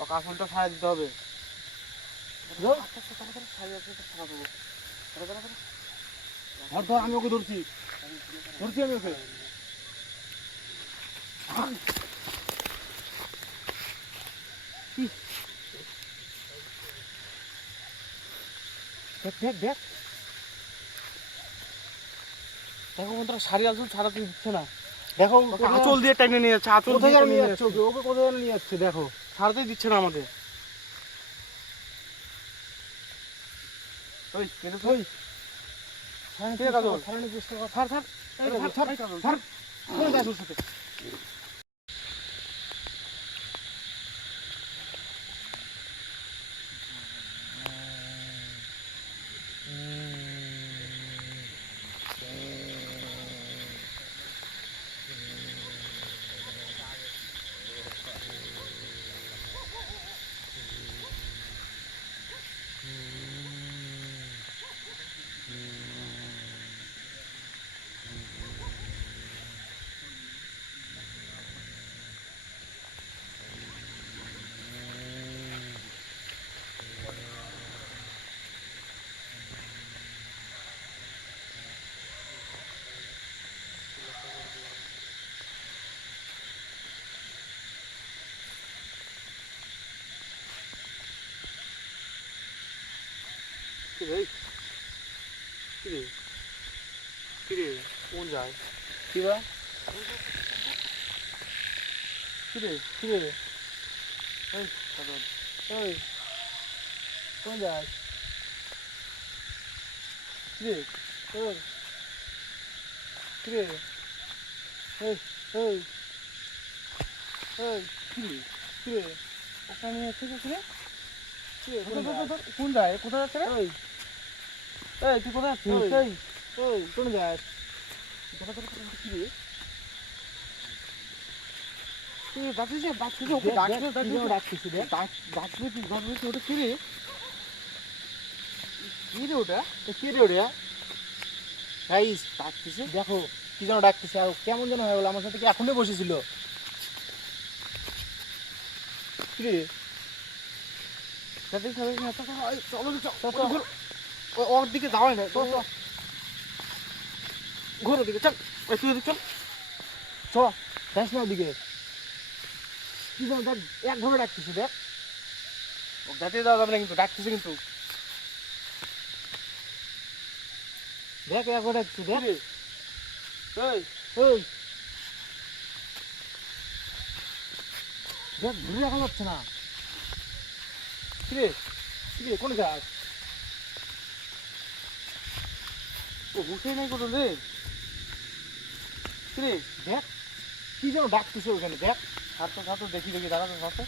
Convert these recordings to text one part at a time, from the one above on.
ওকে আসলটা ছাড়া দিতে হবে। ধর ধর, আমি ওকে ধরছি আমি ওকে। দেখ দেখ দেখ, দেখো বন্ধুরা, শাড়ি আসল ছাড়াতে দিচ্ছে না। দেখো ওকে আঁচল দিয়ে টেনে নিয়ে যাচ্ছে, আঁচল কোথায় দিয়ে যেন টেনে নিয়ে নিয়ে যাচ্ছে, যাচ্ছে। ওকে কোথায় যেন নিয়ে যাচ্ছে, দেখো। ছাড়াতেই দিচ্ছে না আমাকে। ওই কেটে তো, ওই কে কাজল? ছাড়ানোর চেষ্টা কর। ছাড় ছাড়, এই কাজল, ছাড়, এই কাজল, ছাড়। কোন যাস ওর সাথে? কিরে কিরে কিরে, কোন যায়? কি বা কিরে কিরে, এই কাজল, ওই কোন যাস? কিরে ওই কিরে, ওই ওই ওই কিরে, কিরে, ওখানে নিয়ে যাচ্ছে কিরে? কিরে, ধর, ধর, ধর, ধর, কোন যায়? কোথায় যাচ্ছে রে? ওই এই তুই কোথায় যাচ্ছিস? ওই। এই ওই কোন যাস? ধর, ধর, ধর, কিরে তুই যাচ্ছিস যে? ডাকছিস ওকে, দেখ, ডাকছিস দেখ, কি যেন ডাকতেছি, দেখ। ডাকছিস তুই, ডাকছিস ওটা কিরে? কিরে ওটা? কে রে ওটা? গাইস, ডাকছিস? দেখো কি যেন ডাকতেছে, আর কেমন যেন হয়ে গেল, আমার সাথে কি এখনই বসেছিল? কি রে? যাচ্ছিস যাচ্ছিস না, চল, চল, এই, চলো চল, চল, চল, চল। ঘুর। ওর দিকে যাওয়াই না, চল চল, ঘুর ওদিকে, চল। এই তুই এদিকে চল। চ, যাস না ওদিকে। কি যেন দেখ, একভাবে ডাকতেছে, দেখ। ও যাতে দেওয়া যাবে না কিন্তু, ডাকতেছে কিন্তু। দেখ একভাবে ডাকতেছে, দেখ। কিরে? এই ওই দেখ, ঘুরে দেখা যাচ্ছে না। কিরে, কি রে, কোন যাস? ও বুঝেই নাই কোথাও রে। কিরে, দেখ কি যেন ডাকতেছে ওখানে, দেখ। ছাড়তো ছাড়তো, দেখি দেখি, দাঁড়া তো, ছাড়তো,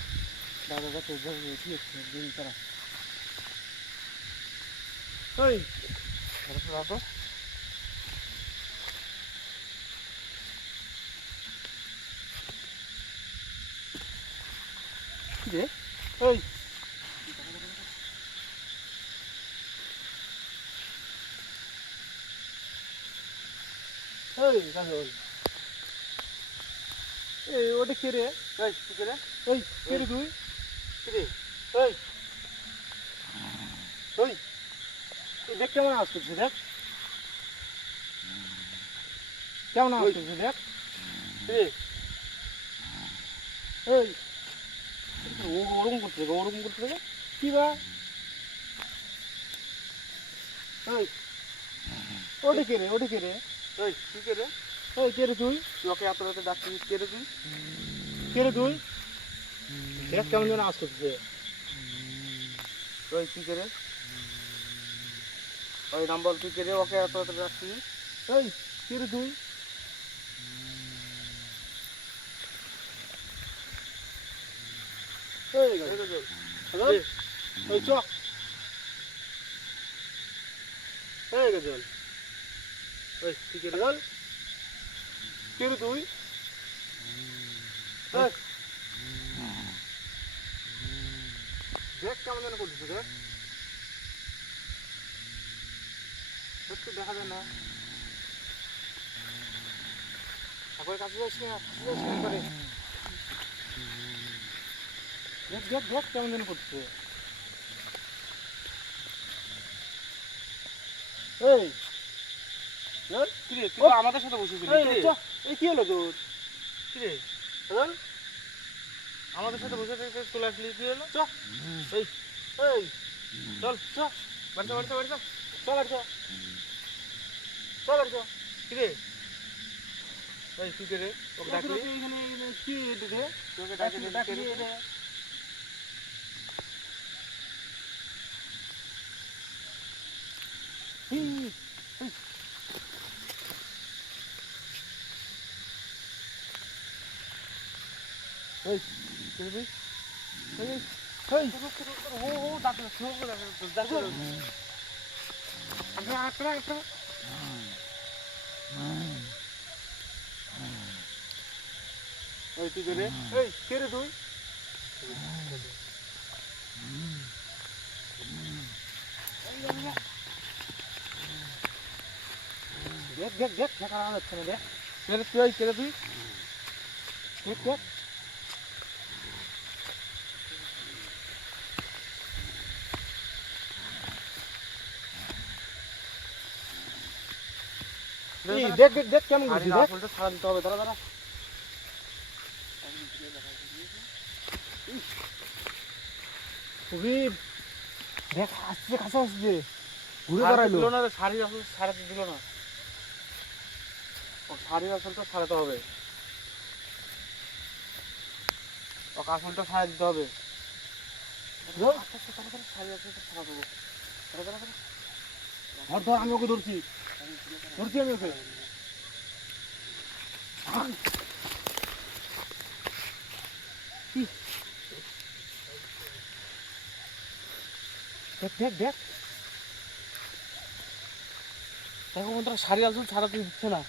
দাঁড়া দেখো, কি হচ্ছে দিন তারা। ওই দাঁড়া তো, দাঁড়া তো। কিরে, ওই ওই কাজল, এই ওটা কে রে? এই তুই কে রে? ওই কে রে তুই? কিরে, ওই ওই তুই দেখ কেমন আওয়াজ করছিস, দেখ কেমন আওয়াজ করছিস, দেখ। কিরে, ওই ও ওরকম করতে থাকে, ওরকম করতে থাকে। কি বা? ওই ওটা কে রে, ওটা কে রে? এই তুই কে রে? ওই কে রে তুই? তুই ওকে এত রাতে ডাকছিস, কে রে তুই? কে রে তুই? দেখ কেমন যেন আওয়াজ করছে। ওই তুই কে রে? ওই নাম বল, তুই কে রে? ওকে এত রাতে ডাকছিস? ওই কে রে তুই? ওই এই তো চল। কাজল, ওই চ। এই গজল, ওই তুই কে রে? কাজল, কে রে তুই? ওই, দেখ কেমন যেন করছিস, দেখ। দেখ তো, দেখা যায় না। ঠাকুরের কাছে যাস না, কাছে যাস না করে। দেখ দেখ দেখ কেমন যেন করছে। এই কিরে তুই তো আমাদের সাথে বসেছিলি, এই কি হলো তোর? কিরে হ্যাঁ? আমাদের সাথে বসে থেকে চলে আসলি, কি হলো? এই এই চল বাড়িতে বাড়িতে বাড়িতে চল আর চল চল আর চল। কিরে এই তুই কে রে? ওকে ডাকলি? এখানে কি রে? তোকে ডাকলি ডাকলি রে। এই কিরে তুই? এই ও ডাকলে স্লো করে ডাকলে আপনি এই তুই কে রে? এই কে রে তুই? দেখ দেখ দেখ দেখা যাচ্ছে না দেখ। কে রে তুই? কে রে তুই? দেখ দেখ দেখ দেখ দেখ কেমন করছিস দেখ। আসলটা ছাড়া দিতে হবে, দাঁড়া দাঁড়া। সুবীর দেখ আসছে কাছে আসছে ঘুরে ছাড়তে দাঁড়াইলো। দিল না রে, শাড়ির আসল ছাড়াতে দিল না। ও শাড়ির আসলটা ছাড়াতে হবে, ওকে আসলটা ছাড়া দিতে হবে। শাড়ির আসলটা ছাড়া দেবো। দাঁড়া দাঁড়া দাঁড়া। ধর ধর আমি ওকে ধরছি ধরছি আমি ওকে। দেখ দেখ দেখ দেখো বন্ধুরা, শাড়ির আসল ছাড়াতে দিচ্ছে না।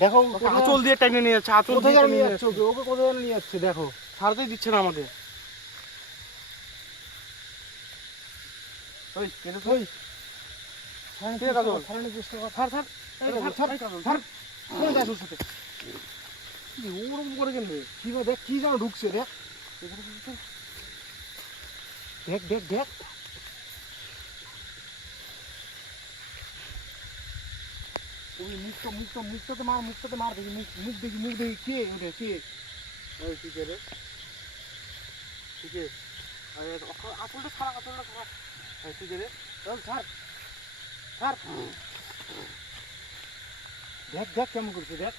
দেখো ওকে আঁচল দিয়ে টাইনে নিয়ে যাচ্ছে, আঁচল কোথায় দিয়ে যেন টেনে নিয়ে নিয়ে যাচ্ছে যাচ্ছে। ওকে কোথায় যেন নিয়ে যাচ্ছে দেখো। ছাড়াতেই দিচ্ছে না আমাদের। ওই কেন তুই? কে কাজল ছাড়ানোর চেষ্টা কর। ছাড় ছাড় ছাড় কোন যাস ওর সাথে? ওরকম করে কেন রে? কি গো দেখ কি যেন ঢুকছে দেখ দেখ দেখ দেখ। ওই মুখটাতে মার দেখি মুখ দেখি কে ওটা কে? ওই তুই কে রে? তুই কে? আরে আঁচলটা ছাড়া, আঁচলটা ছাড়া। ওই তুই কে রে? চল ছাড় ছাড়। দেখ দেখ কেমন করছে দেখ।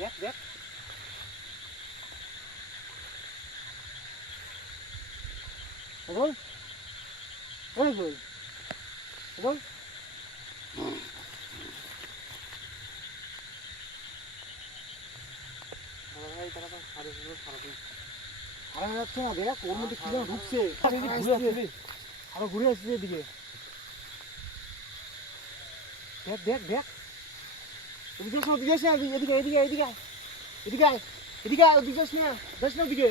দেখ দেখ বল বল বল বল। ভাই তারা তো সাড়ে দুটো ছাড়া দিই। হারানো যাচ্ছে না দেখ ওর মধ্যে কি যেন ঢুকছে। ঘুরে আসবি? আবার ঘুরে আসছে এদিকে দেখ দেখ দেখ। এদিকে এসে ওদিকে এসে এদিকে এদিকে এদিকে আয়, এদিকে আয়, এদিকে আয়, ওদিকে যাস না ওদিকে।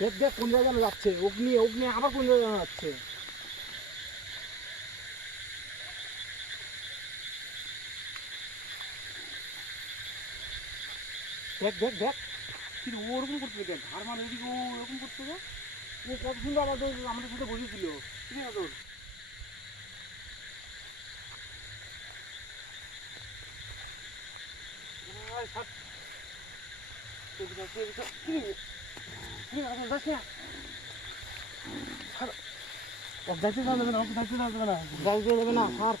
দেখ দেখ কোন জায়গায় যেন যাচ্ছে অগ্নি আবার কোন জায়গায় যেন যাচ্ছে। দেখ দেখ দেখ কিন্তু ও ওরকম করতে দেখ, ধার মানে ওদিকে ও ওরকম করতে দেখ। ও কত সুন্দর আমাদের সাথে বসেছিল। কি রে তোর? যাস না যাইতে দেওয়া যাবে না, ওকে যাইতে দেওয়া যাবে না। যাইতে দেবে না স্যার।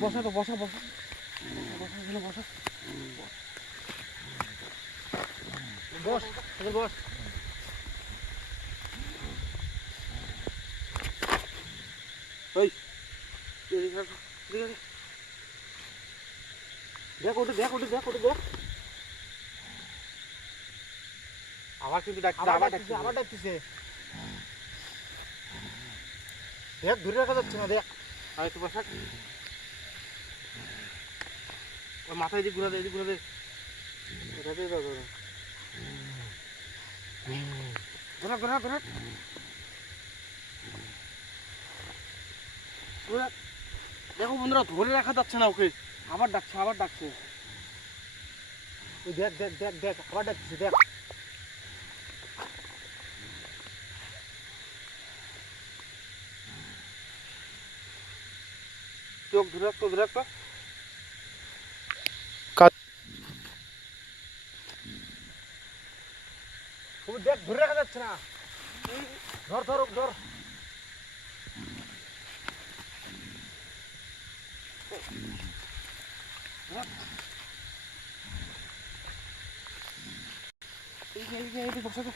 বসা তো বসা বসা বসা এখানে বসা। বস এবার বস। ওই এদিকে আস, এদিকে আস। দেখ ওটা দেখ ওটা দেখ ওটা দেখ। আবার কিন্তু ডাকছে, আবার ডাকতেছে দেখ ধরে রাখা যাচ্ছে না দেখ। আর একটু বসা। ওর মাথায় এদিকে ঘুরা দে, এদিকে ঘুরা দে। এটাতে দাও ধরো। ধরা ধরা ধরা। দেখো বন্ধুরা, ধরে রাখা যাচ্ছে না ওকে। আবার ডাকছে, আবার ডাকছে। ওই দেখ দেখ দেখ দেখ আবার ডাকছে দেখ। চোখ ধরে রাখ, চোখ ধরে রাখ। ওই দেখ ধরে রাখা যাচ্ছে না। ধর ধর ধর। এইদিকে বসে তো।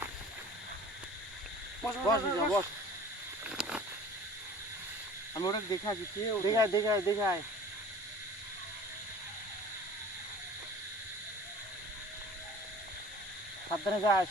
বস বস। আমি ওটা দেখে আসি। দেখায় দেখায় দেখায়। সাবধানে যাস।